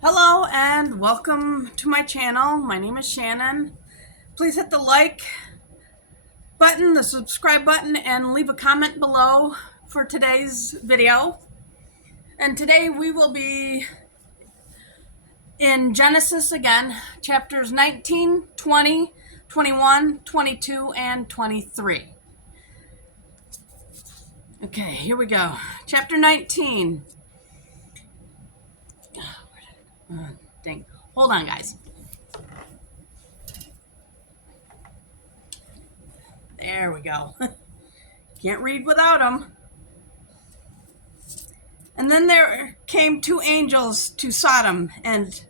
Hello and welcome to my channel. My name is Shannon. Please hit the like button, the subscribe button, and leave a comment below for today's video. And today we will be in Genesis again, chapters 19, 20, 21, 22, and 23. Okay, here we go. Chapter 19. Dang. Hold on, guys. There we go. Can't read without them. And then there came two angels to Sodom and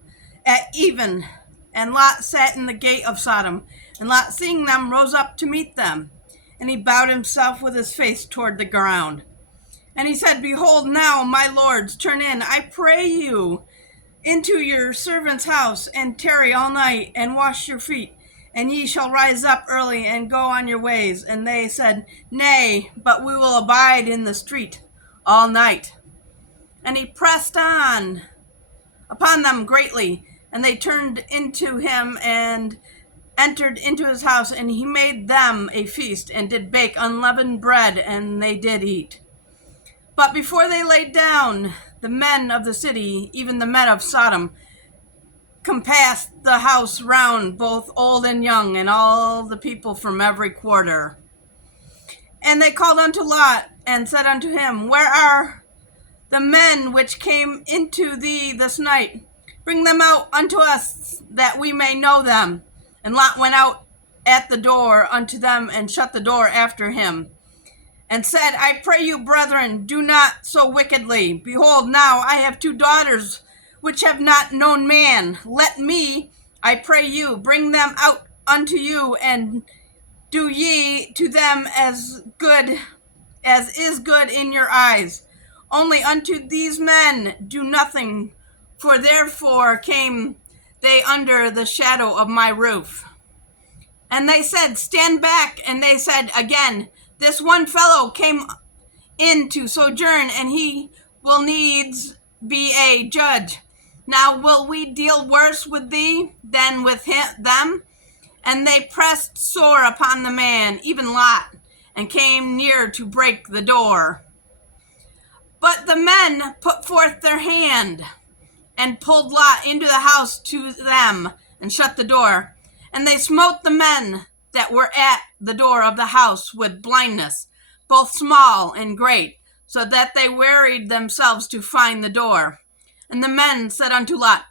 at even, and Lot sat in the gate of Sodom. And Lot, seeing them, rose up to meet them. And he bowed himself with his face toward the ground. And he said, Behold, now, my lords, turn in, I pray you, into your servant's house, and tarry all night, and wash your feet. And ye shall rise up early, and go on your ways. And they said, Nay, but we will abide in the street all night. And he pressed on upon them greatly, and they turned into him and entered into his house, and he made them a feast, and did bake unleavened bread, and they did eat. But before they laid down, the men of the city, even the men of Sodom, compassed the house round, both old and young, and all the people from every quarter. And they called unto Lot, and said unto him, Where are the men which came into thee this night? Bring them out unto us, that we may know them. And Lot went out at the door unto them, and shut the door after him, and said, I pray you, brethren, do not so wickedly. Behold, now I have two daughters which have not known man. Let me, I pray you, bring them out unto you, and do ye to them as good as is good in your eyes. Only unto these men do nothing, for therefore came they under the shadow of my roof. And they said, Stand back. And they said again, This one fellow came in to sojourn, and he will needs be a judge. Now will we deal worse with thee than with them? And they pressed sore upon the man, even Lot, and came near to break the door. But the men put forth their hand, and pulled Lot into the house to them, and shut the door. And they smote the men that were at the door of the house with blindness, both small and great, so that they wearied themselves to find the door. And the men said unto Lot,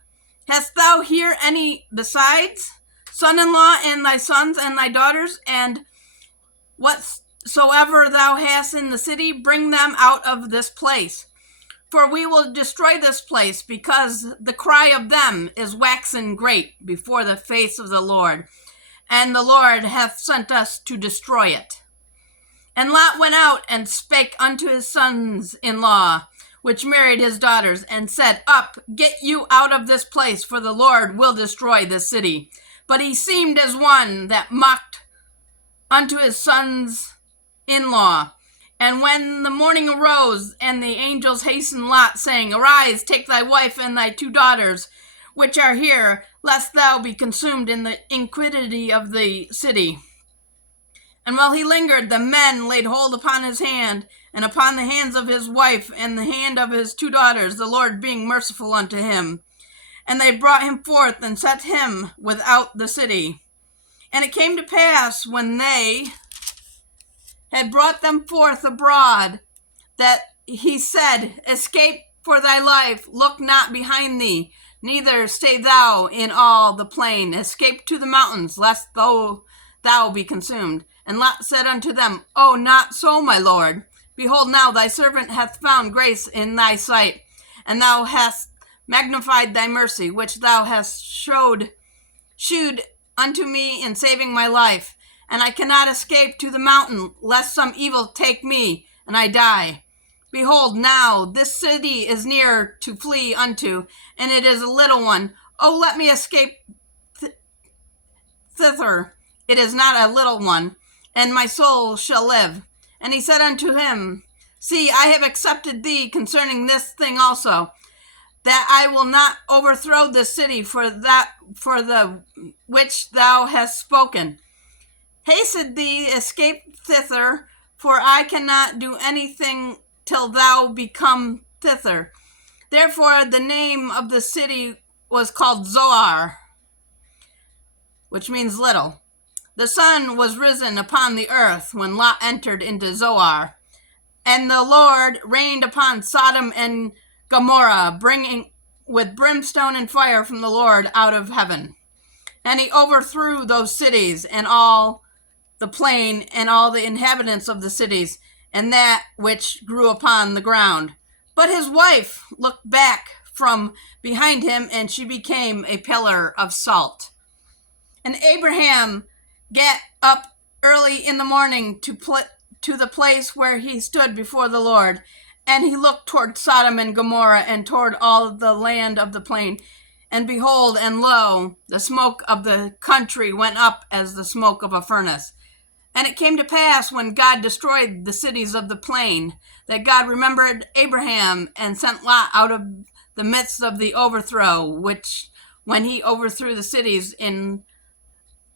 Hast thou here any besides, son-in-law, and thy sons and thy daughters, and whatsoever thou hast in the city, bring them out of this place? For we will destroy this place, because the cry of them is waxen great before the face of the Lord, and the Lord hath sent us to destroy it. And Lot went out and spake unto his sons-in-law, which married his daughters, and said, Up, get you out of this place, for the Lord will destroy this city. But he seemed as one that mocked unto his sons-in-law. And when the morning arose, and the angels hastened Lot, saying, Arise, take thy wife and thy two daughters, which are here, lest thou be consumed in the iniquity of the city. And while he lingered, the men laid hold upon his hand, and upon the hands of his wife, and the hand of his two daughters, the Lord being merciful unto him. And they brought him forth, and set him without the city. And it came to pass, when they had brought them forth abroad, that he said, Escape for thy life, look not behind thee, neither stay thou in all the plain. Escape to the mountains, lest thou be consumed. And Lot said unto them, O, not so, my lord. Behold, now thy servant hath found grace in thy sight, and thou hast magnified thy mercy, which thou hast shewed unto me in saving my life. And I cannot escape to the mountain, lest some evil take me, and I die. Behold, now this city is near to flee unto, and it is a little one. Oh, let me escape thither. It is not a little one, and my soul shall live. And he said unto him, See, I have accepted thee concerning this thing also, that I will not overthrow the city for the which thou hast spoken. Hasten thee, escape thither, for I cannot do anything till thou become thither. Therefore the name of the city was called Zoar, which means little. The sun was risen upon the earth when Lot entered into Zoar, and the Lord rained upon Sodom and Gomorrah, bringing with brimstone and fire from the Lord out of heaven. And he overthrew those cities and all the plain and all the inhabitants of the cities and that which grew upon the ground. But his wife looked back from behind him, and she became a pillar of salt. And Abraham got up early in the morning to the place where he stood before the Lord, and he looked toward Sodom and Gomorrah and toward all the land of the plain. And behold, and lo, the smoke of the country went up as the smoke of a furnace. And it came to pass, when God destroyed the cities of the plain, that God remembered Abraham and sent Lot out of the midst of the overthrow, which when he overthrew the cities in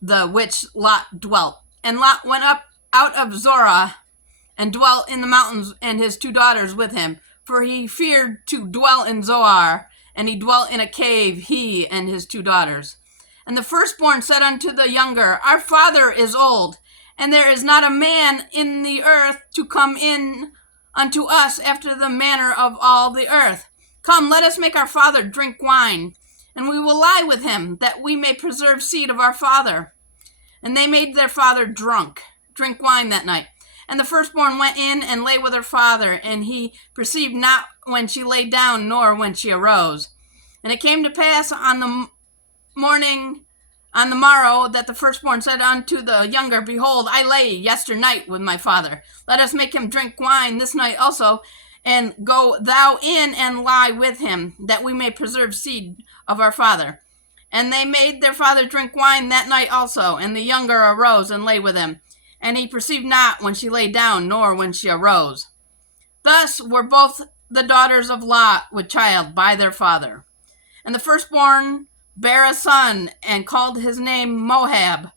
the which Lot dwelt. And Lot went up out of Zorah and dwelt in the mountains, and his 2 daughters with him, for he feared to dwell in Zoar, and he dwelt in a cave, he and his 2 daughters. And the firstborn said unto the younger, Our father is old, and there is not a man in the earth to come in unto us after the manner of all the earth. Come, let us make our father drink wine, and we will lie with him, that we may preserve seed of our father. And they made their father drink wine that night. And the firstborn went in and lay with her father, and he perceived not when she lay down, nor when she arose. And it came to pass on the morrow, that the firstborn said unto the younger, Behold, I lay yesternight with my father. Let us make him drink wine this night also, and go thou in and lie with him, that we may preserve seed of our father. And they made their father drink wine that night also, and the younger arose and lay with him. And he perceived not when she lay down, nor when she arose. Thus were both the daughters of Lot with child by their father. And the firstborn bare a son, and called his name Moab,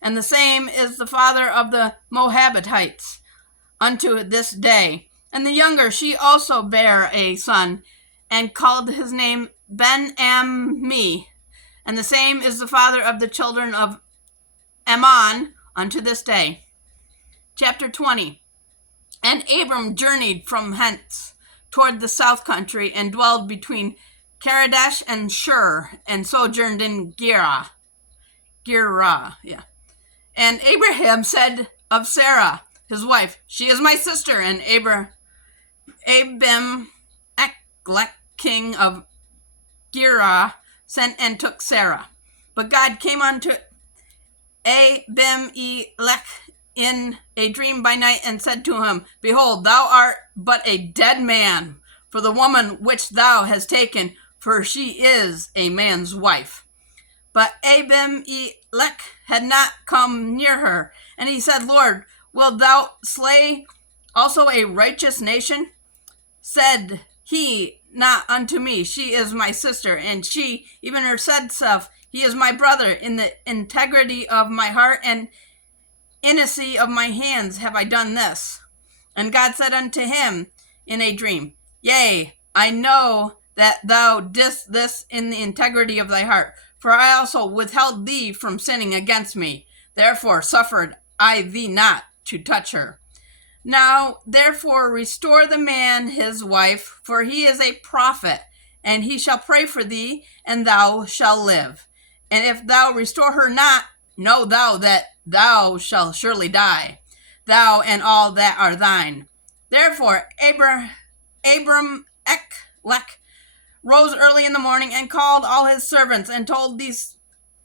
and the same is the father of the Moabitites unto this day. And the younger, she also bare a son, and called his name Ben-Ammi, and the same is the father of the children of Ammon unto this day. Chapter 20. And Abram journeyed from hence toward the south country, and dwelled between Kadesh and Shur, and sojourned in Gerar. And Abraham said of Sarah, his wife, She is my sister. And Abimelech, king of Gerar, sent and took Sarah. But God came unto Abimelech in a dream by night, and said to him, Behold, thou art but a dead man, for the woman which thou hast taken, for she is a man's wife. But Abimelech had not come near her. And he said, Lord, wilt thou slay also a righteous nation? Said he not unto me, She is my sister, and she, even her said self, He is my brother. In the integrity of my heart and innocency of my hands have I done this. And God said unto him in a dream, Yea, I know that thou didst this in the integrity of thy heart, for I also withheld thee from sinning against me. Therefore suffered I thee not to touch her. Now therefore restore the man his wife, for he is a prophet, and he shall pray for thee, and thou shalt live. And if thou restore her not, know thou that thou shalt surely die, thou and all that are thine. Therefore Abimelech rose early in the morning, and called all his servants, and told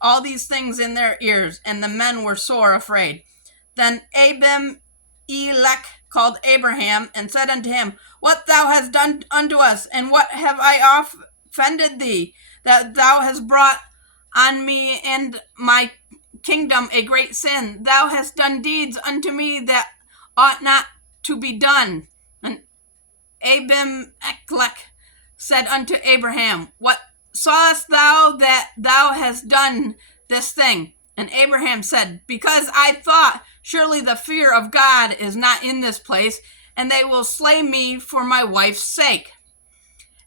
all these things in their ears, and the men were sore afraid. Then Abimelech called Abraham, and said unto him, What thou hast done unto us, and what have I offended thee, that thou hast brought on me and my kingdom a great sin? Thou hast done deeds unto me that ought not to be done. And Abimelech said unto Abraham, What sawest thou that thou hast done this thing? And Abraham said, Because I thought, surely the fear of God is not in this place, and they will slay me for my wife's sake.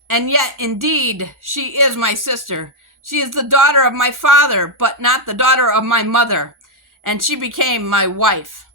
And yet, indeed, she is my sister. She is the daughter of my father, but not the daughter of my mother. And she became my wife.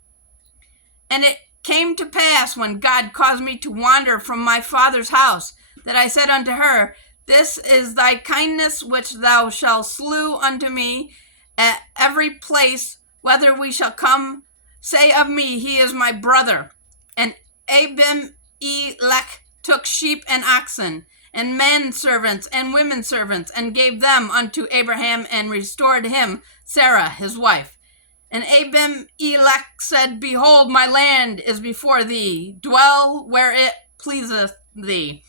And it came to pass, when God caused me to wander from my father's house, that I said unto her, This is thy kindness which thou shalt slew unto me at every place, whether we shall come, say of me, He is my brother. And Abimelech took sheep and oxen, and men servants and women servants, and gave them unto Abraham, and restored him Sarah his wife. And Abimelech said, Behold, my land is before thee, dwell where it pleaseth thee.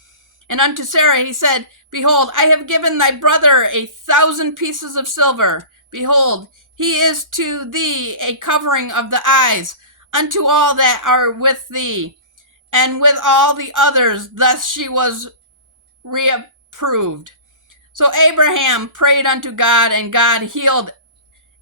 And unto Sarah he said, Behold, I have given thy brother 1,000 pieces of silver. Behold, he is to thee a covering of the eyes, unto all that are with thee, and with all the others. Thus she was reproved. So Abraham prayed unto God, and God healed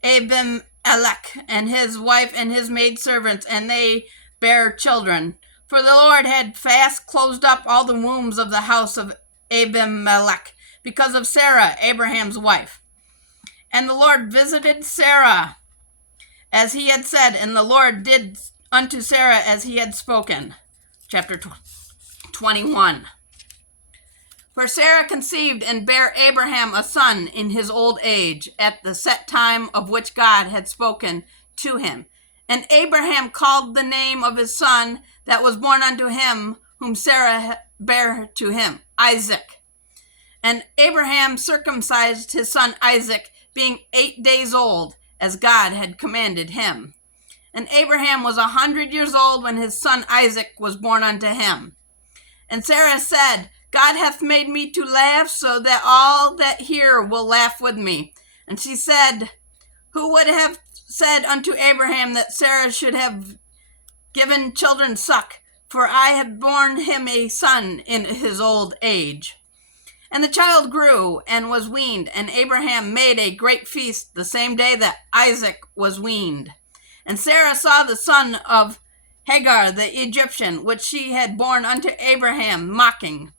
Abimelech and his wife and his maidservants, and they bare children. For the Lord had fast closed up all the wombs of the house of Abimelech, because of Sarah, Abraham's wife. And the Lord visited Sarah as he had said, and the Lord did unto Sarah as he had spoken. Chapter 21. For Sarah conceived and bare Abraham a son in his old age, at the set time of which God had spoken to him. And Abraham called the name of his son that was born unto him, whom Sarah bare to him, Isaac. And Abraham circumcised his son Isaac, being 8 days old, as God had commanded him. And Abraham was 100 years old when his son Isaac was born unto him. And Sarah said, God hath made me to laugh, so that all that hear will laugh with me. And she said, Who would have said unto Abraham that Sarah should have given children suck? For I have borne him a son in his old age. And the child grew and was weaned, and Abraham made a great feast the same day that Isaac was weaned. And Sarah saw the son of Hagar the Egyptian, which she had borne unto Abraham, mocking.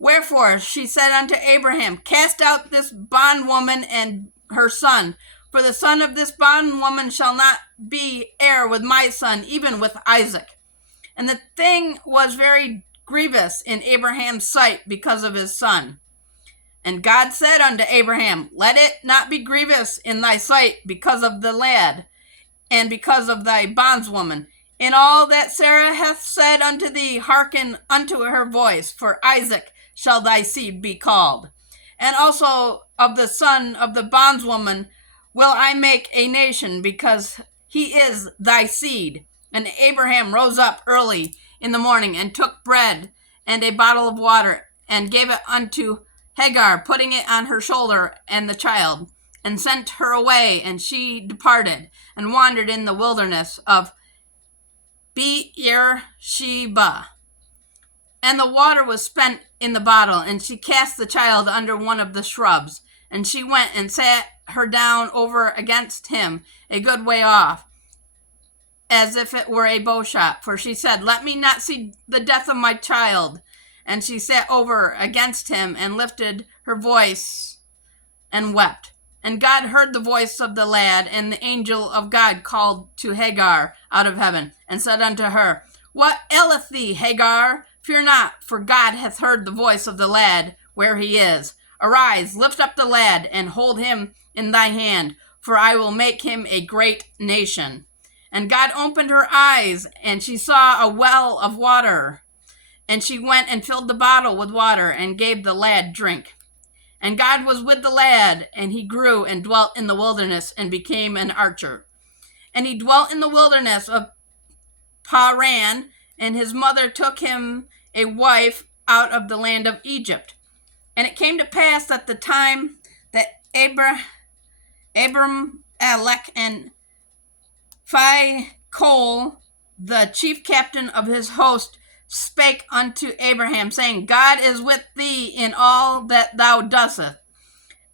Wherefore she said unto Abraham, Cast out this bondwoman and her son, for the son of this bondwoman shall not be heir with my son, even with Isaac. And the thing was very grievous in Abraham's sight because of his son. And God said unto Abraham, Let it not be grievous in thy sight because of the lad, and because of thy bondswoman. In all that Sarah hath said unto thee, hearken unto her voice, for Isaac shall thy seed be called. And also of the son of the bondswoman will I make a nation, because he is thy seed. And Abraham rose up early in the morning, and took bread and a bottle of water, and gave it unto Hagar, putting it on her shoulder and the child, and sent her away. And she departed, and wandered in the wilderness of Beersheba. And the water was spent in the bottle, and she cast the child under one of the shrubs. And she went and sat her down over against him a good way off, as if it were a bow shot. For she said, Let me not see the death of my child. And she sat over against him, and lifted her voice, and wept. And God heard the voice of the lad, and the angel of God called to Hagar out of heaven, and said unto her, What aileth thee, Hagar? Fear not, for God hath heard the voice of the lad where he is. Arise, lift up the lad, and hold him in thy hand, for I will make him a great nation. And God opened her eyes, and she saw a well of water. And she went and filled the bottle with water, and gave the lad drink. And God was with the lad, and he grew and dwelt in the wilderness, and became an archer. And he dwelt in the wilderness of Paran, and his mother took him a wife out of the land of Egypt. And it came to pass at the time that Abimelech and Phicol, the chief captain of his host, spake unto Abraham, saying, God is with thee in all that thou doest.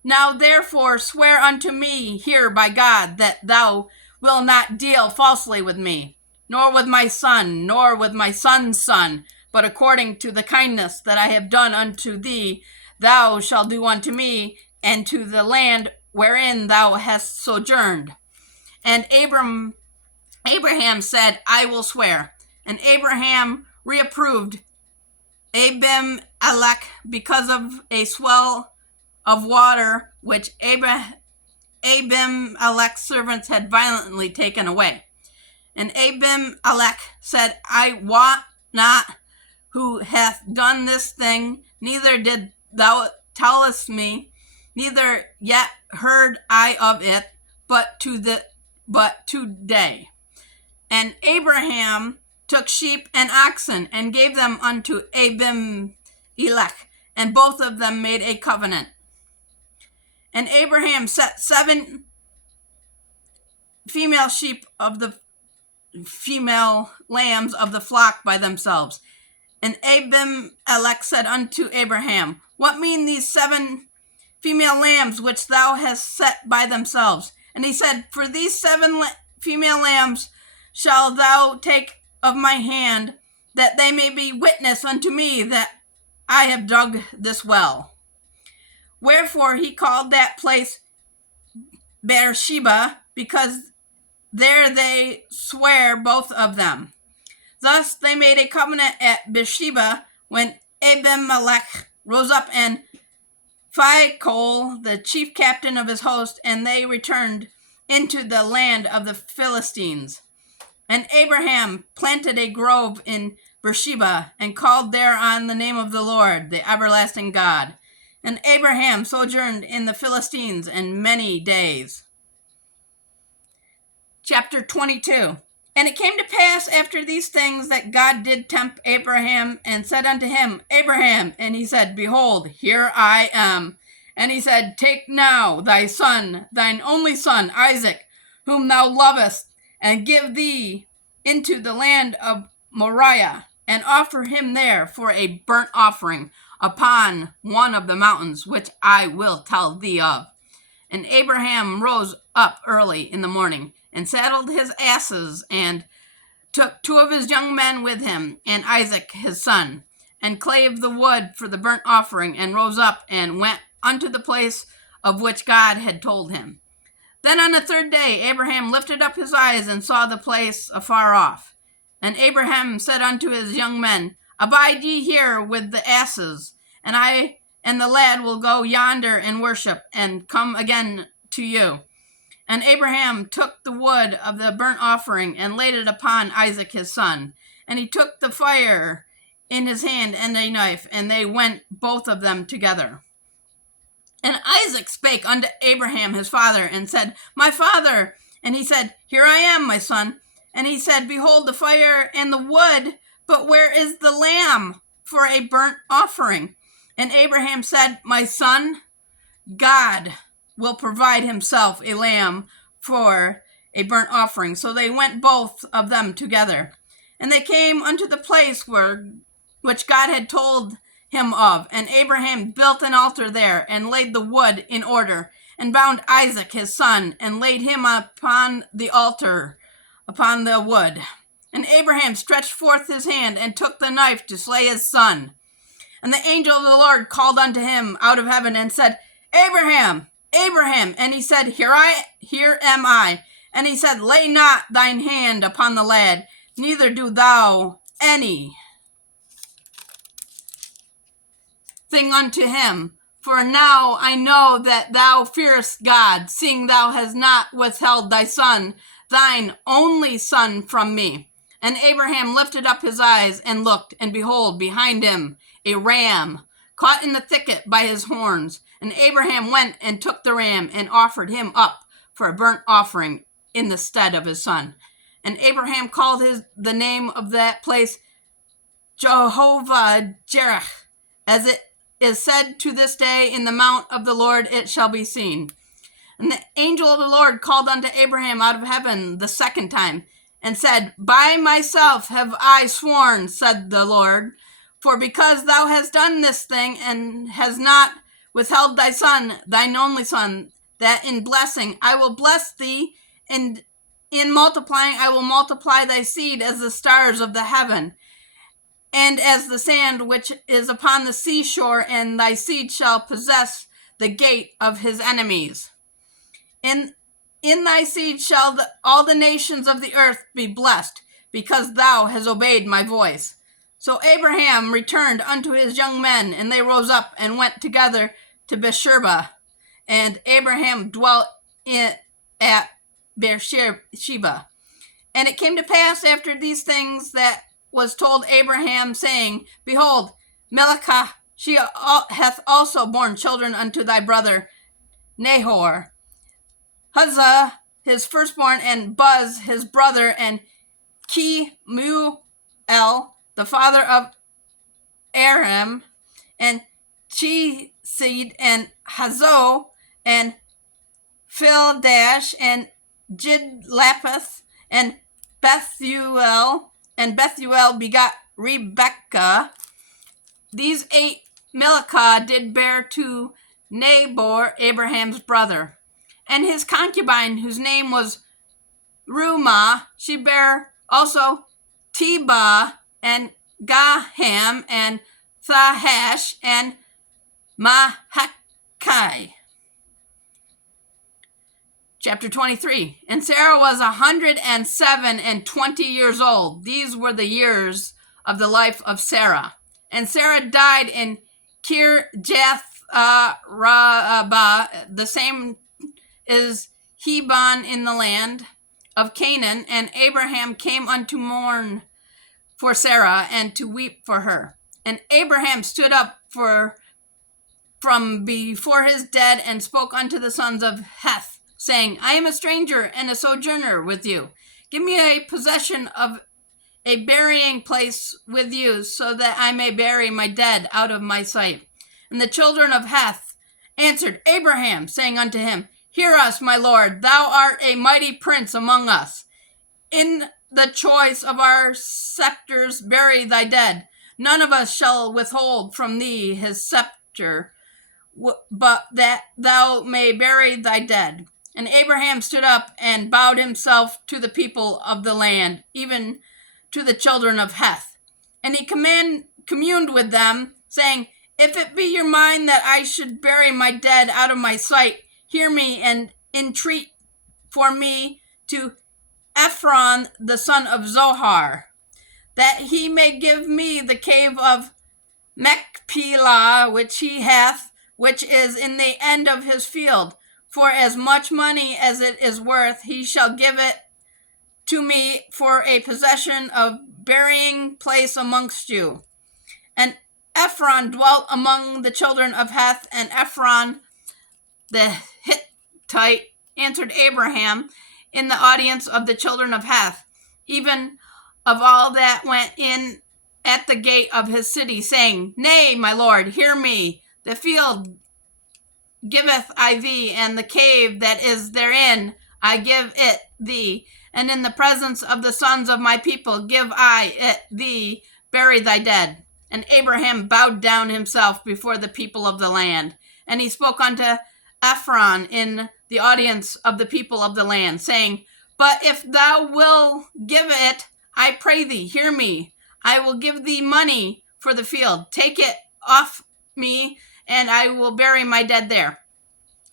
Now therefore swear unto me here by God that thou wilt not deal falsely with me, nor with my son, nor with my son's son, but according to the kindness that I have done unto thee, thou shalt do unto me, and to the land wherein thou hast sojourned. And Abraham said, I will swear. And Abraham reapproved Abimelech because of a swell of water which Abimelech's servants had violently taken away. And Abimelech said, I wot not who hath done this thing, neither did thou tellest me, neither yet heard I of it, but today. And Abraham took sheep and oxen and gave them unto Abimelech, and both of them made a covenant. And Abraham set 7 female sheep of the female lambs of the flock by themselves. And Abimelech said unto Abraham, what mean these 7 female lambs which thou hast set by themselves? And he said, for these 7 female lambs shall thou take of my hand, that they may be witness unto me that I have dug this well. Wherefore he called that place Beersheba, because there they swear both of them. Thus they made a covenant at Beersheba when Abimelech rose up and Phicol, the chief captain of his host, and they returned into the land of the Philistines. And Abraham planted a grove in Beersheba and called thereon the name of the Lord, the everlasting God. And Abraham sojourned in the Philistines in many days. Chapter 22. And it came to pass after these things that God did tempt Abraham and said unto him, Abraham. And he said, Behold, here I am. And he said, Take now thy son, thine only son, Isaac, whom thou lovest, and give thee into the land of Moriah, and offer him there for a burnt offering upon one of the mountains which I will tell thee of. And Abraham rose up early in the morning, and saddled his asses, and took 2 of his young men with him, and Isaac his son, and clave the wood for the burnt offering, and rose up, and went unto the place of which God had told him. Then on the 3rd day Abraham lifted up his eyes, and saw the place afar off. And Abraham said unto his young men, Abide ye here with the asses, and I and the lad will go yonder and worship, and come again to you. And Abraham took the wood of the burnt offering, and laid it upon Isaac his son. And he took the fire in his hand and a knife, and they went both of them together. And Isaac spake unto Abraham his father, and said, My father. And he said, Here I am, my son. And he said, Behold the fire and the wood, but where is the lamb for a burnt offering? And Abraham said, My son, God will provide himself a lamb for a burnt offering. So they went both of them together. And they came unto the place which God had told him of. And Abraham built an altar there, and laid the wood in order, and bound Isaac his son, and laid him upon the altar, upon the wood. And Abraham stretched forth his hand, and took the knife to slay his son. And the angel of the Lord called unto him out of heaven, and said, Abraham, Abraham. And he said, Here am I. And he said, Lay not thine hand upon the lad, neither do thou any thing unto him. For now I know that thou fearest God, seeing thou hast not withheld thy son, thine only son, from me. And Abraham lifted up his eyes and looked, and behold, behind him a ram, caught in the thicket by his horns. And Abraham went and took the ram, and offered him up for a burnt offering in the stead of his son. And Abraham called the name of that place Jehovah-Jireh, as it is said to this day, In the mount of the Lord it shall be seen. And the angel of the Lord called unto Abraham out of heaven the 2nd time, and said, By myself have I sworn, said the Lord, for because thou hast done this thing, and hast not withheld thy son, thine only son, that in blessing I will bless thee, and in multiplying I will multiply thy seed as the stars of the heaven, and as the sand which is upon the seashore, and thy seed shall possess the gate of his enemies. In thy seed shall all the nations of the earth be blessed, because thou hast obeyed my voice. So Abraham returned unto his young men, and they rose up and went together to Beersheba. And Abraham dwelt at Beersheba. And it came to pass after these things that was told Abraham, saying, Behold, Milcah, she hath also borne children unto thy brother Nahor, Huzzah his firstborn, and Buz his brother, and Kemuel, the father of Aram, and Chesed, and Hazo, and Pildash, and Jidlapeth, and Bethuel, and Bethuel begot Rebekah. These 8 Milcah did bear to Nahor, Abraham's brother. And his concubine, whose name was Reumah, she bare also Tebah, and Gaham, and Thahash, and Mahakai. Chapter 23. And Sarah was 107 and 20 years old. These were the years of the life of Sarah. And Sarah died in Kirjath Rabbah, the same is Hebron in the land of Canaan. And Abraham came unto mourn for Sarah, and to weep for her. And Abraham stood up from before his dead, and spoke unto the sons of Heth, saying, I am a stranger and a sojourner with you. Give me a possession of a burying place with you, so that I may bury my dead out of my sight. And the children of Heth answered Abraham, saying unto him, Hear us, my lord, thou art a mighty prince among us. In the choice of our scepters bury thy dead. None of us shall withhold from thee his scepter, but that thou may bury thy dead. And Abraham stood up and bowed himself to the people of the land, even to the children of Heth. And he communed with them, saying, If it be your mind that I should bury my dead out of my sight, hear me and entreat for me to Ephron the son of Zohar, that he may give me the cave of Machpelah, which he hath, which is in the end of his field. For as much money as it is worth, he shall give it to me for a possession of burying place amongst you. And Ephron dwelt among the children of Heth, and Ephron the Hittite answered Abraham in the audience of the children of Heth, even of all that went in at the gate of his city, saying, Nay, my lord, hear me. The field giveth I thee, and the cave that is therein I give it thee, and in the presence of the sons of my people give I it thee, bury thy dead. And Abraham bowed down himself before the people of the land. And he spoke unto Ephron in the audience of the people of the land, saying, But if thou wilt give it, I pray thee, hear me. I will give thee money for the field. Take it off me, and I will bury my dead there.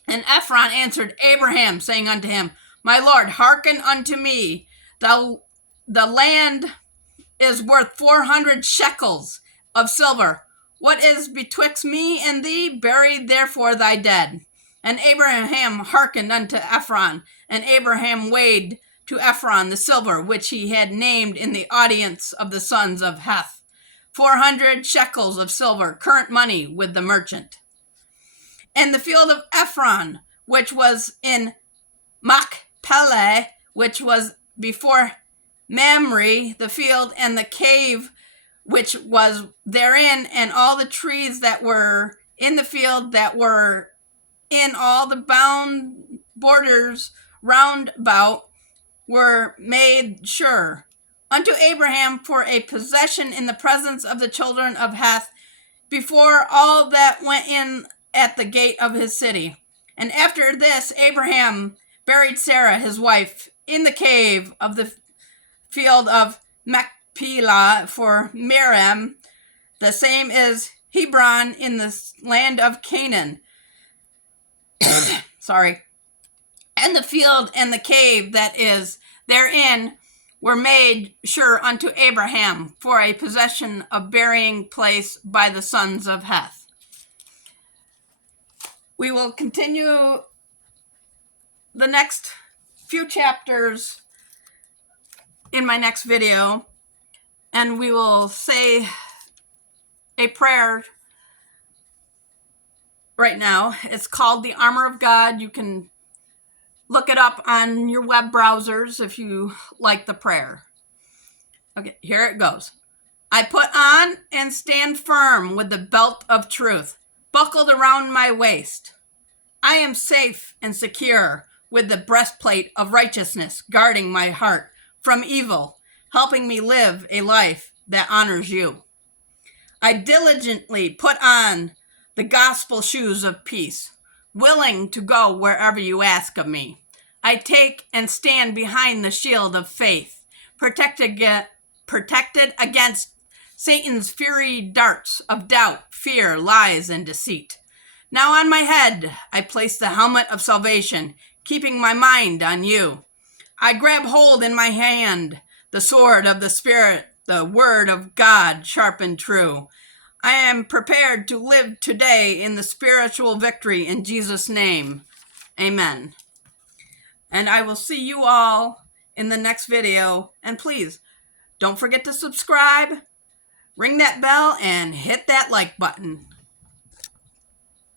And Ephron answered Abraham, saying unto him, My lord, hearken unto me. The land is worth 400 shekels of silver. What is betwixt me and thee? Bury therefore thy dead. And Abraham hearkened unto Ephron, and Abraham weighed to Ephron the silver which he had named in the audience of the sons of Heth, 400 shekels of silver, current money with the merchant. And the field of Ephron, which was in Machpelah, which was before Mamre, the field, and the cave which was therein, and all the trees that were in the field, that were in all the bound borders round about, were made sure unto Abraham for a possession in the presence of the children of Heth before all that went in at the gate of his city. And after this, Abraham buried Sarah, his wife, in the cave of the field of Machpelah, for Miriam, the same is Hebron, in the land of Canaan. Sorry. And the field and the cave that is therein were made sure unto Abraham for a possession of burying place by the sons of Heth. We will continue the next few chapters in my next video, and we will say a prayer right now. It's called the Armor of God. You can look it up on your web browsers if you like the prayer. Okay, here it goes. I put on and stand firm with the belt of truth buckled around my waist. I am safe and secure with the breastplate of righteousness guarding my heart from evil, helping me live a life that honors you. I diligently put on the gospel shoes of peace, willing to go wherever you ask of me. I take and stand behind the shield of faith, protected against Satan's fiery darts of doubt, fear, lies, and deceit. Now on my head I place the helmet of salvation, keeping my mind on you. I grab hold in my hand the sword of the Spirit, the word of God, sharp and true. I am prepared to live today in the spiritual victory in Jesus' name. Amen. And I will see you all in the next video. And please, don't forget to subscribe, ring that bell, and hit that like button.